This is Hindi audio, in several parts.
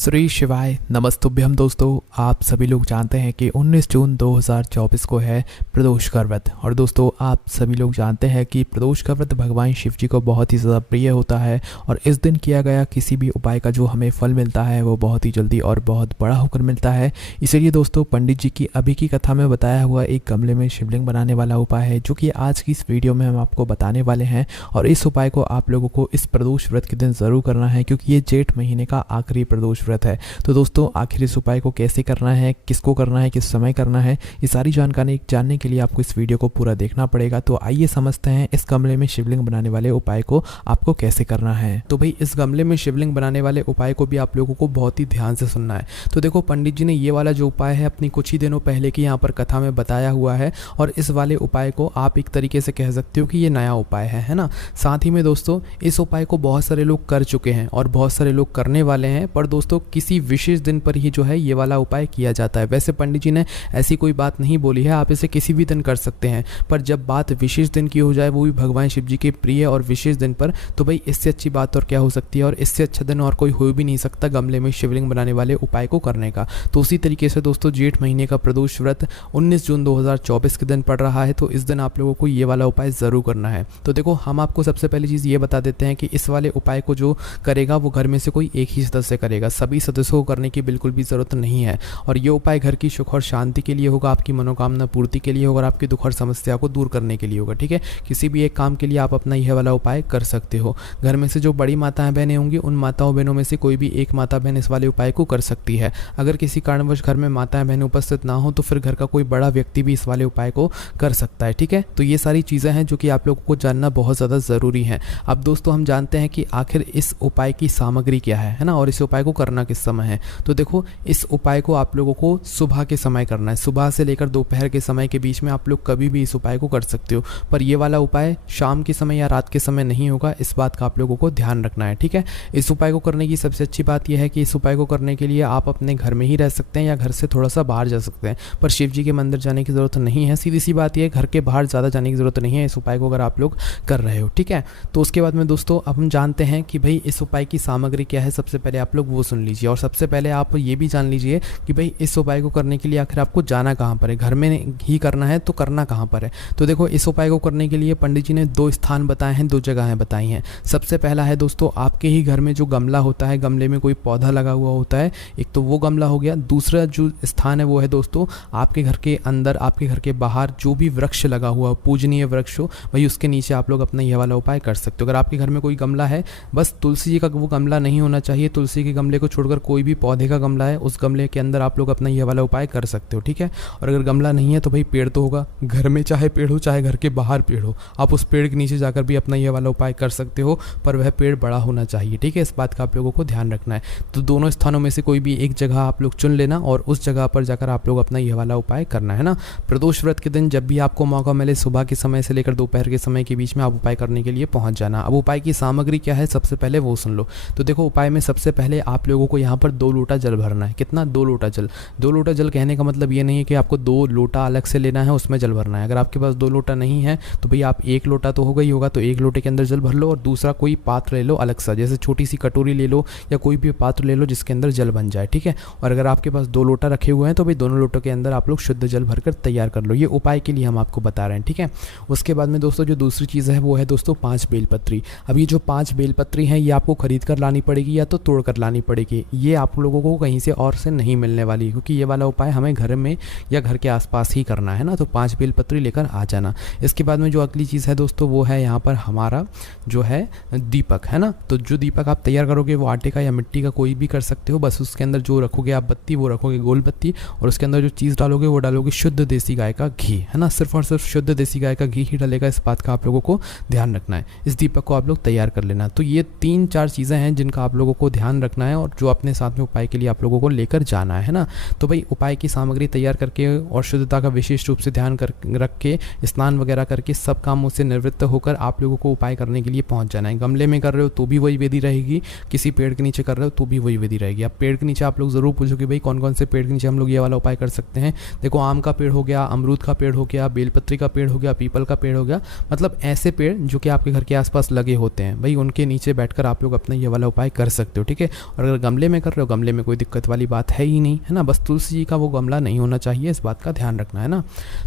श्री शिवाय नमस्तुभ्यम। दोस्तों, आप सभी लोग जानते हैं कि 19 जून 2024 को है प्रदोष का व्रत। और दोस्तों, आप सभी लोग जानते हैं कि प्रदोष का व्रत भगवान शिव जी को बहुत ही ज़्यादा प्रिय होता है और इस दिन किया गया किसी भी उपाय का जो हमें फल मिलता है वो बहुत ही जल्दी और बहुत बड़ा होकर मिलता है। इसीलिए दोस्तों, पंडित जी की अभी की कथा में बताया हुआ एक गमले में शिवलिंग बनाने वाला उपाय है जो कि आज की इस वीडियो में हम आपको बताने वाले हैं। और इस उपाय को आप लोगों को इस प्रदोष व्रत के दिन ज़रूर करना है क्योंकि ये जेठ महीने का आखिरी प्रदोष व्रत है। तो दोस्तों, आखिर इस उपाय को कैसे करना है, किसको करना है, किस समय करना है, ये सारी जानकारी जानने के लिए आपको इस वीडियो को पूरा देखना पड़ेगा। तो आइए समझते हैं इस गमले में शिवलिंग बनाने वाले उपाय को आपको कैसे करना है। तो भाई, इस गमले में शिवलिंग बनाने वाले उपाय को भी आप लोगों को बहुत ही ध्यान से सुनना है। तो देखो, पंडित जी ने ये वाला जो उपाय है अपनी कुछ ही दिनों पहले की यहाँ पर कथा में बताया हुआ है और इस वाले उपाय को आप एक तरीके से कह सकते हो कि ये नया उपाय है ना। साथ ही में दोस्तों, इस उपाय को बहुत सारे लोग कर चुके हैं और बहुत सारे लोग करने वाले हैं, पर दोस्तों किसी विशेष दिन पर ही जो है ये वाला उपाय किया जाता है। वैसे पंडित जी ने ऐसी कोई बात नहीं बोली है, आप इसे किसी भी दिन कर सकते हैं, पर जब बात विशेष दिन की हो जाए, वो भी भगवान शिव जी के प्रिय और विशेष दिन पर, तो भाई इससे अच्छी बात और क्या हो सकती है। और इससे अच्छा दिन और कोई हो भी नहीं सकता गमले में शिवलिंग बनाने वाले उपाय को करने का। तो उसी तरीके से दोस्तों, जेठ महीने का प्रदोष व्रत 19 जून 2024 के दिन पड़ रहा है, तो इस दिन आप लोगों को ये वाला उपाय ज़रूर करना है। तो देखो, हम आपको सबसे पहली चीज़ ये बता देते हैं कि इस वाले उपाय को जो करेगा वो घर में से कोई एक ही सदस्य करेगा, सभी सदस्यों को करने की बिल्कुल भी ज़रूरत नहीं है। और ये उपाय घर की सुख और शांति के लिए होगा, आपकी मनोकामना पूर्ति के लिए होगा और आपकी दुख और समस्या को दूर करने के लिए होगा। ठीक है, किसी भी एक काम के लिए आप अपना यह वाला उपाय कर सकते हो। घर में से जो बड़ी माताएं बहनें होंगी, उन माताओं बहनों में से कोई भी एक माता बहन इस वाले उपाय को कर सकती है। अगर किसी कारणवश घर में माताएं बहनें उपस्थित ना हो तो फिर घर का कोई बड़ा व्यक्ति भी इस वाले उपाय को कर सकता है। ठीक है, तो ये सारी चीज़ें हैं जो कि आप लोगों को जानना बहुत ज़्यादा ज़रूरी है। अब दोस्तों, हम जानते हैं कि आखिर इस उपाय की सामग्री क्या है ना, और इस उपाय को करना किस समय है। तो देखो, इस उपाय को आप लोगों को सुबह के समय करना है। सुबह से लेकर दोपहर के समय के बीच में आप लोग कभी भी इस उपाय को कर सकते हो, पर ये वाला उपाय शाम के समय या रात के समय नहीं होगा, इस बात का आप लोगों को ध्यान रखना है। ठीक है, इस उपाय को करने की सबसे अच्छी बात यह है कि इस उपाय को करने के लिए आप अपने घर में ही रह सकते हैं या घर से थोड़ा सा बाहर जा सकते हैं, पर शिव जी के मंदिर जाने की ज़रूरत नहीं है। सीधी सी बात यह है, घर के बाहर ज़्यादा जाने की ज़रूरत नहीं है इस उपाय को अगर आप लोग कर रहे हो। ठीक है, तो उसके बाद में दोस्तों, अब हम जानते हैं कि भाई इस उपाय की सामग्री क्या है। सबसे पहले आप लोग वो सुन लीजिए और सबसे पहले आप ये भी जान लीजिए कि भाई इस उपाय को करने के लिए आखिर आपको जाना कहाँ पर है। घर में ही करना है तो करना कहाँ पर है। तो देखो, इस उपाय को करने के लिए पंडित जी ने दो स्थान बताए हैं, दो जगहें बताई हैं। सबसे पहला है दोस्तों, आपके ही घर में जो गमला होता है, गमले में कोई पौधा लगा हुआ होता है, एक तो वो गमला हो गया। दूसरा जो स्थान है वो है दोस्तों, आपके घर के अंदर, आपके घर के बाहर जो भी वृक्ष लगा हुआ, पूजनीय वृक्ष हो, भाई उसके नीचे आप लोग अपना यह वाला उपाय कर सकते हो। अगर आपके घर में कोई गमला है, बस तुलसी जी का वो गमला नहीं होना चाहिए, तुलसी के गमले को छोड़कर कोई भी पौधे का गमला है, उस गमले के अंदर आप लोग अपना यह वाला उपाय कर सकते हो। ठीक है, और अगर गमला नहीं है तो भाई पेड़ तो होगा, घर में चाहे पेड़ हो चाहे घर के बाहर पेड़ हो, आप उस पेड़ के नीचे जाकर भी अपना यह वाला उपाय कर सकते हो, पर वह पेड़ बड़ा होना चाहिए। ठीक है, इस बात का आप लोगों को ध्यान रखना है। तो दोनों स्थानों में से कोई भी एक जगह आप लोग चुन लेना और उस जगह पर जाकर आप लोग अपना यह वाला उपाय करना है ना। प्रदोष व्रत के दिन जब भी आपको मौका मिले, सुबह के समय से लेकर दोपहर के समय के बीच में आप उपाय करने के लिए पहुंच जाना। अब उपाय की सामग्री क्या है, सबसे पहले वो सुन लो। तो देखो, उपाय में सबसे पहले आप लोगों को यहाँ पर 2 लोटा जल भरना है। कितना? 2 लोटा जल। 2 लोटा जल कहने का मतलब ये नहीं है कि आपको 2 लोटा अलग से लेना है, उसमें जल भरना है। अगर आपके पास 2 लोटा नहीं है तो भाई आप 1 लोटा तो होगा ही होगा, तो 1 लोटे के अंदर जल भर लो और दूसरा कोई पात्र ले लो अलग सा, जैसे छोटी सी कटोरी ले लो या कोई भी पात्र ले लो जिसके अंदर जल बन जाए। ठीक है, और अगर आपके पास 2 लोटा रखे हुए हैं तो भाई दोनों लोटों के अंदर आप लोग शुद्ध जल भरकर तैयार कर लो। ये उपाय के लिए हम आपको बता रहे हैं। ठीक है, उसके बाद में दोस्तों जो दूसरी चीज़ है वो है दोस्तों 5 बेलपत्री। अब ये जो 5 बेलपत्री हैं ये आपको खरीद कर लानी पड़ेगी या तो तोड़ कर लानी पड़ेगी। ये आप लोगों को कहीं से और से नहीं मिलने वाली, क्योंकि ये वाला उपाय हमें घर में या घर के आसपास ही करना है ना। तो 5 बेलपत्री लेकर आ जाना। इसके बाद में जो अगली चीज़ है दोस्तों वो है यहाँ पर हमारा जो है दीपक, है ना। तो जो दीपक आप तैयार करोगे वो आटे का या मिट्टी का कोई भी कर सकते हो। बस उसके अंदर जो रखोगे आप बत्ती, वो रखोगे गोल बत्ती, और उसके अंदर जो चीज़ डालोगे वो डालोगे शुद्ध देसी गाय का घी, है ना। सिर्फ और सिर्फ शुद्ध देसी गाय का घी ही डालेगा, इस बात का आप लोगों को ध्यान रखना है। इस दीपक को आप लोग तैयार कर लेना। तो ये 3-4 चीज़ें हैं जिनका आप लोगों को ध्यान रखना है और जो अपने साथ में उपाय के लिए आप लोगों को लेकर जाना है ना। तो भाई उपाय की सामग्री तैयार करके और शुद्धता का विशेष रूप से ध्यान रख के स्नान वगैरह करके सब कामों से निवृत्त होकर आप लोगों को उपाय करने के लिए पहुंच जाना है। गमले में कर रहे हो तो भी वही विधि रहेगी, किसी पेड़ के नीचे कर रहे हो तो भी वही विधि रहेगी। अब पेड़ के नीचे आप लोग ज़रूर पूछोगे भाई कौन कौन से पेड़ के नीचे हम लोग ये वाला उपाय कर सकते हैं। देखो, आम का पेड़ हो गया, अमरूद का पेड़ हो गया, बेलपत्री का पेड़ हो गया, पीपल का पेड़ हो गया, मतलब ऐसे पेड़ जो कि आपके घर के आसपास लगे होते हैं, भाई उनके नीचे बैठकर आप लोग अपना ये वाला उपाय कर सकते हो। ठीक है, और अगर गमले में कर रहे हो, गमले में कोई दिक्कत वाली बात है ही नहीं, है ना। बस तुलसी जी का वो गमला नहीं होना चाहिए, इस बात का ध्यान रखना, है ना।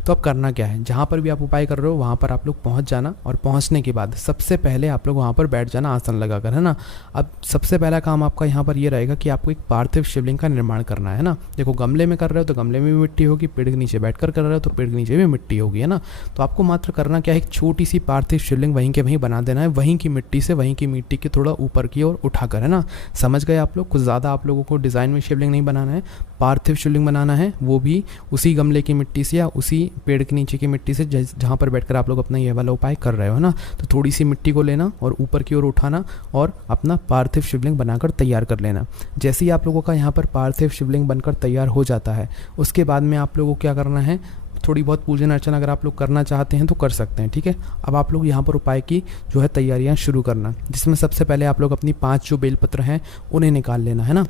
तो अब करना क्या है, जहाँ पर भी आप उपाय कर रहे हो वहाँ पर आप लोग पहुँच जाना, और पहुँचने के बाद सबसे पहले आप लोग वहाँ पर बैठ जाना आसन लगाकर, है ना। अब सबसे पहला काम आपका यहाँ पर ये रहेगा कि आपको एक पार्थिव शिवलिंग का निर्माण करना है ना। देखो गमले में कर रहे हो तो गमले में भी मिट्टी होगी, पेड़ के नीचे बैठकर कर रहे हो तो पेड़ के नीचे भी मिट्टी होगी, है ना। तो आपको मात्र करना क्या है, एक छोटी सी पार्थिव शिवलिंग वहीं के वहीं बना देना है, वहीं की मिट्टी से, वहीं की मिट्टी के थोड़ा ऊपर की ओर उठाकर, है ना। समझ गए आप लोग, कुछ ज़्यादा आप लोगों को डिज़ाइन में शिवलिंग नहीं बनाना है, पार्थिव शिवलिंग बनाना है, वो भी उसी गमले की मिट्टी से या उसी पेड़ के नीचे की मिट्टी से जहाँ पर बैठकर आप लोग अपना ये वाला उपाय कर रहे हो, है ना। तो थोड़ी सी मिट्टी को लेना और ऊपर की ओर उठाना और अपना पार्थिव शिवलिंग बनाकर तैयार कर लेना। जैसे ही आप लोगों का यहाँ पर पार्थिव शिवलिंग बनकर तैयार हो जाता है, उसके बाद में आप लोगों को क्या करना है, थोड़ी बहुत पूजन अर्चना अगर आप लोग करना चाहते हैं तो कर सकते हैं, ठीक है। अब आप लोग यहाँ पर उपाय की जो है तैयारियाँ शुरू करना, जिसमें सबसे पहले आप लोग अपनी 5 जो बेलपत्र हैं उन्हें निकाल लेना, है ना।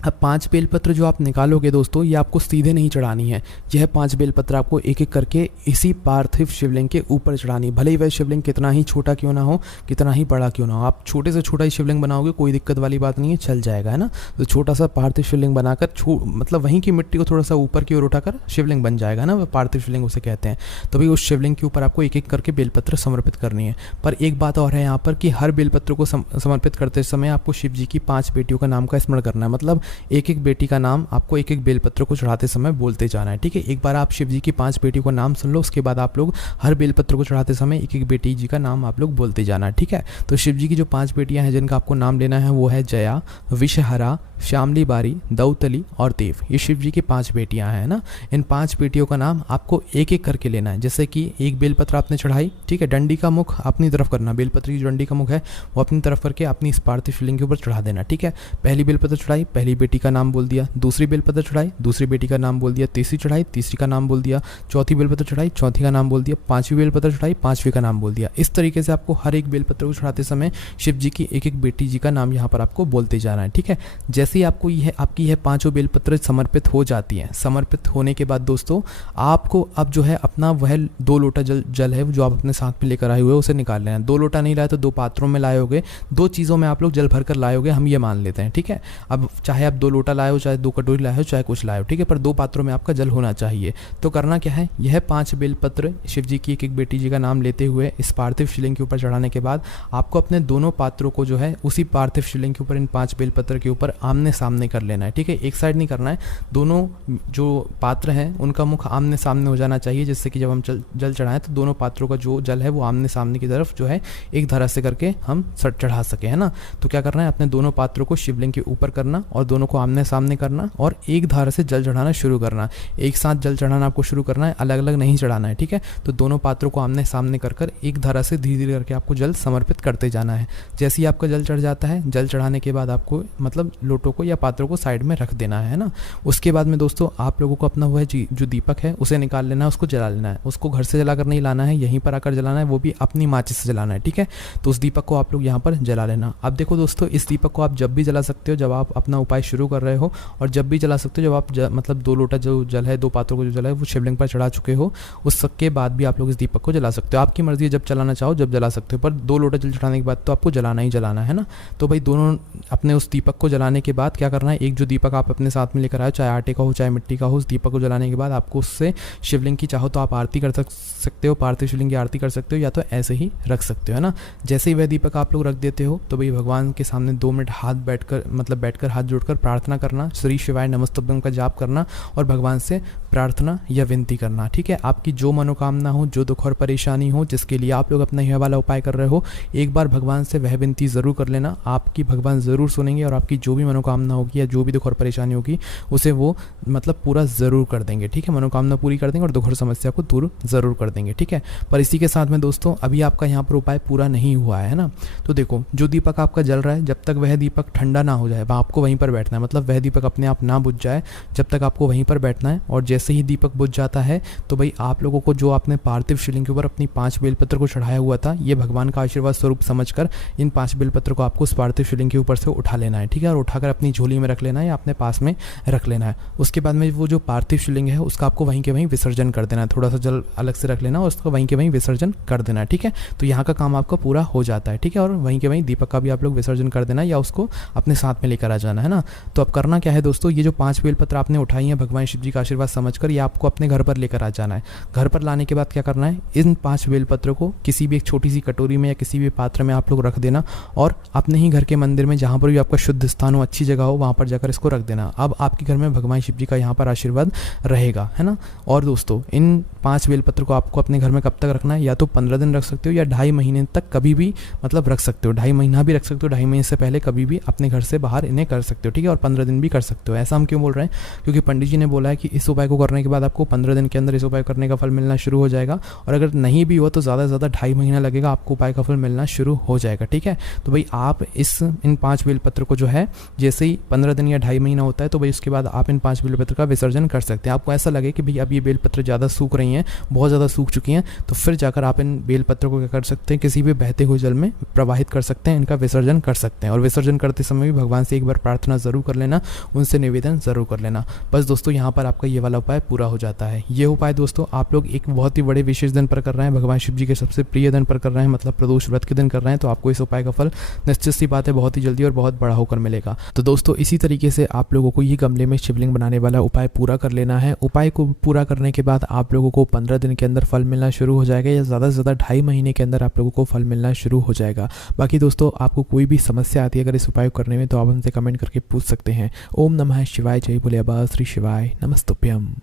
अब 5 बेलपत्र जो आप निकालोगे दोस्तों, ये आपको सीधे नहीं चढ़ानी है, यह 5 बेलपत्र आपको एक एक करके इसी पार्थिव शिवलिंग के ऊपर चढ़ानी। भले ही वह शिवलिंग कितना ही छोटा क्यों ना हो, कितना ही बड़ा क्यों ना हो, आप छोटे से छोटा ही शिवलिंग बनाओगे, कोई दिक्कत वाली बात नहीं है, चल जाएगा, है ना। तो छोटा सा पार्थिव शिवलिंग बनाकर मतलब वहीं की मिट्टी को थोड़ा सा ऊपर की ओर उठाकर शिवलिंग बन जाएगा ना, वह पार्थिव शिवलिंग उसे कहते हैं। तो भाई उस शिवलिंग के ऊपर आपको एक एक करके बेलपत्र समर्पित करनी है। पर एक बात और है यहाँ पर कि हर बेलपत्र को समर्पित करते समय आपको शिव जी की 5 बेटियों का नाम का स्मरण करना है, मतलब एक एक बेटी का नाम आपको एक एक बेलपत्र को चढ़ाते समय बोलते जाना है, ठीक है। एक बार आप शिव जी की 5 बेटियों का नाम सुन लो, उसके बाद आप लोग हर बेलपत्र को चढ़ाते समय एक एक बेटी जी का नाम आप लोग बोलते जाना है, ठीक है। तो शिव जी की जो 5 बेटियां हैं जिनका आपको नाम लेना है वो है जया, विषहरा, श्यामली बारी, दौतली और देव। ये शिव जी की 5 बेटियां हैं ना। इन 5 बेटियों का नाम आपको एक एक करके लेना है। जैसे कि एक बेलपत्र आपने चढ़ाई, ठीक है, डंडी का मुख अपनी तरफ करना, बेलपत्र की जो डंडी का मुख है वो अपनी तरफ करके अपनी इस पार्थिव शिवलिंग के ऊपर चढ़ा देना, ठीक है। पहली बेलपत्र चढ़ाई, पहली बेटी का नाम बोल दिया, दूसरी बेलपत्र चढ़ाई, दूसरी बेटी का नाम बोल दिया, तीसरी चढ़ाई, तीसरी का नाम बोल दिया, चौथी बेलपत्र चढ़ाई, चौथी का नाम बोल दिया, पांचवी बेलपत्र चढ़ाई, पांचवी का नाम बोल दिया। इस तरीके से आपको हर एक बेलपत्र को चढ़ाते समय शिव जी की एक एक बेटी जी का नाम यहाँ पर आपको बोलते जाना है, ठीक है। जैसे ही आपको आपकी यह 5 बेलपत्र समर्पित हो जाती हैं, समर्पित होने के बाद दोस्तों आपको अब जो है अपना वह 2 लोटा जल है जो आप अपने साथ में लेकर आए हुए उसे निकाल लेना है। 2 लोटा नहीं लाए तो 2 पात्रों में लाए होगे, 2 चीज़ों में आप लोग जल भर कर लाए होगे, हम ये मान लेते हैं, ठीक है। अब चाहे आप 2 लोटा लाए हो, चाहे 2 कटोरी लाए हो, चाहे कुछ लाए हो, ठीक है, पर 2 पात्रों में आपका जल होना चाहिए। तो करना क्या है, यह 5 बेलपत्र शिव जी की एक एक बेटी जी का नाम लेते हुए इस पार्थिव शिवलिंग के ऊपर चढ़ाने के बाद आपको अपने दोनों पात्रों को जो है उसी पार्थिव शिवलिंग के ऊपर इन 5 बेलपत्र के ऊपर आमने सामने कर लेना है, ठीक है। एक साइड नहीं करना है, दोनों जो पात्र हैं उनका मुख आमने सामने हो जाना चाहिए, जिससे कि जब हम जल चढ़ाएं तो दोनों पात्रों का जो जल है वो आमने सामने की तरफ जो है एक धारा से करके हम चढ़ा सके, है ना। तो क्या करना है, अपने दोनों पात्रों को शिवलिंग के ऊपर करना और दोनों को आमने सामने करना और एक धारा से जल चढ़ाना शुरू करना। एक साथ जल चढ़ाना आपको शुरू करना है, अलग अलग नहीं चढ़ाना है, ठीक है। तो दोनों पात्रों को आमने सामने कर एक धारा से धीरे धीरे करके आपको जल समर्पित करते जाना है। जैसे ही आपका जल चढ़ जाता है, जल चढ़ाने के बाद आपको मतलब लोटों को या पात्रों को साइड में रख देना है ना। उसके बाद में दोस्तों आप लोगों को अपना वह जो दीपक है उसे निकाल लेना है, उसको जला लेना है। उसको घर से जला कर नहीं लाना है, यहीं पर आकर जलाना है, वो भी अपनी माचिस से जलाना है, ठीक है। तो उस दीपक को आप लोग यहाँ पर जला लेना। अब देखो दोस्तों, इस दीपक को आप जब भी जला सकते हो जब आप अपना उपाय शुरू कर रहे हो, और जब भी जला सकते हो जब आप मतलब 2 लोटा जो जल है, 2 पात्रों को जो जल है वो शिवलिंग पर चढ़ा चुके हो, उस सबके बाद भी आप लोग इस दीपक को जला सकते हो। आपकी मर्जी है, जब चलाना चाहो जब जला सकते हो, पर 2 लोटा जल चढ़ाने के बाद तो आपको जलाना ही जलाना है ना। तो भाई दोनों अपने उस दीपक को जलाने के बाद क्या करना है, एक जो दीपक आप अपने साथ में लेकर आए, चाहे आटे का हो चाहे मिट्टी का हो, उस दीपक को जलाने के बाद आपको उससे शिवलिंग की चाहो तो आप आरती कर सकते हो, पार्थिव शिवलिंग की आरती कर सकते हो, या तो ऐसे ही रख सकते हो, है ना। जैसे ही वह दीपक आप लोग रख देते हो तो भाई भगवान के सामने 2 मिनट हाथ बैठकर हाथ जोड़कर प्रार्थना करना, श्री शिवाय नमस्तुभ्यम का जाप करना और भगवान से प्रार्थना या विनती करना, ठीक है। आपकी जो मनोकामना हो, जो दुख और परेशानी हो, जिसके लिए आप लोग अपना यह वाला उपाय कर रहे हो, एक बार भगवान से वह विनती ज़रूर कर लेना। आपकी भगवान ज़रूर सुनेंगे और आपकी जो भी मनोकामना होगी या जो भी दुख और परेशानी होगी उसे वो मतलब पूरा ज़रूर कर देंगे, ठीक है। मनोकामना पूरी कर देंगे और दुख और समस्या को दूर ज़रूर कर देंगे, ठीक है। पर इसी के साथ में दोस्तों अभी आपका यहाँ पर उपाय पूरा नहीं हुआ है ना। तो देखो, जो दीपक आपका जल रहा है, जब तक वह दीपक ठंडा ना हो जाए आपको वहीं पर बैठना है, मतलब वह दीपक अपने आप ना बुझ जाए जब तक आपको वहीं पर बैठना है। और जैसे ही दीपक बुझ जाता है तो भाई आप लोगों को जो आपने पार्थिव शिवलिंग के ऊपर अपनी 5 बेलपत्र को चढ़ाया हुआ था, ये भगवान का आशीर्वाद स्वरूप समझकर इन 5 बेलपत्र को आपको उस पार्थिव शिवलिंग के ऊपर से उठा लेना है, ठीक है। और उठाकर अपनी झोली में रख लेना है या अपने पास में रख लेना है। उसके बाद में वो जो पार्थिव शिवलिंग है उसका आपको वहीं के वहीं विसर्जन कर देना है, थोड़ा सा जल अलग से रख लेना और उसको वहीं के वहीं विसर्जन कर देना है, ठीक है। तो यहाँ का काम आपका पूरा हो जाता है, ठीक है। और वहीं के वहीं दीपक का भी आप लोग विसर्जन कर देना या उसको अपने साथ में लेकर आ जाना है ना। तो अब करना क्या है दोस्तों, ये जो 5 बेलपत्र आपने उठाई हैं भगवान शिव जी का आशीर्वाद समझकर, ये आपको अपने घर पर लेकर आ जाना है। घर पर लाने के बाद क्या करना है, इन 5 बेलपत्रों को किसी भी एक छोटी सी कटोरी में या किसी भी पात्र में आप लोग रख देना और अपने ही घर के मंदिर में जहाँ पर भी आपका शुद्ध स्थान हो, अच्छी जगह हो, वहाँ पर जाकर इसको रख देना। अब आपके घर में भगवान शिव जी का यहाँ पर आशीर्वाद रहेगा, है ना। और दोस्तों इन 5 बेलपत्र को आपको अपने घर में कब तक रखना है, या तो 15 दिन रख सकते हो या 2.5 महीने तक कभी भी मतलब रख सकते हो। 2.5 महीना भी रख सकते हो, 2.5 महीने से पहले कभी भी अपने घर से बाहर इन्हें कर सकते हो, ठीक है। और 15 दिन भी कर सकते हो। ऐसा हम क्यों बोल रहे हैं, क्योंकि पंडित जी ने बोला है कि इस उपाय को करने के बाद आपको 15 दिन के अंदर इस उपाय करने का फल मिलना शुरू हो जाएगा, और अगर नहीं भी हुआ तो ज़्यादा से ज़्यादा 2.5 महीना लगेगा, आपको उपाय का फल मिलना शुरू हो जाएगा, ठीक है। तो भाई आप इन 5 बेलपत्र को जो है जैसे ही 15 दिन या 2.5 महीना होता है तो भाई उसके बाद आप इन 5 बेलपत्र का विसर्जन कर सकते हैं। आपको ऐसा लगे कि भाई अब ये बेलपत्र ज़्यादा सूख रही हैं, बहुत ज़्यादा सूख चुकी हैं, तो फिर जाकर आप इन बेलपत्रों को क्या कर सकते हैं, किसी भी बहते हुए जल में प्रवाहित कर सकते हैं, इनका विसर्जन कर सकते हैं। और विसर्जन करते समय भी भगवान से एक बार प्रार्थना ज़रूर कर लेना, उनसे निवेदन ज़रूर कर लेना। बस दोस्तों यहाँ पर आपका ये वाला उपाय पूरा हो जाता है। ये उपाय दोस्तों आप लोग एक बहुत ही बड़े विशेष दिन पर कर रहे हैं, भगवान शिव जी के सबसे प्रिय दिन पर कर रहे हैं, मतलब प्रदोष व्रत के दिन कर रहे हैं, तो आपको इस उपाय का फल निश्चित सी बात है बहुत ही जल्दी और बहुत बड़ा होकर मिलेगा। तो दोस्तों इसी तरीके से आप लोगों को ये गमले में शिवलिंग बनाने वाला उपाय पूरा कर लेना है। उपाय को पूरा करने के बाद आप लोगों को 15 दिन के अंदर फल मिलना शुरू हो जाएगा, या ज़्यादा से ज़्यादा 2.5 महीने के अंदर आप लोगों को फल मिलना शुरू हो जाएगा। बाकी दोस्तों आपको कोई भी समस्या आती है अगर इस उपाय को करने में, तो आप हमसे कमेंट करके पूछ सकते हैं। ओम नमः शिवाय, जय भोले बाबा श्री शिवाय, नमस्तुभ्यम।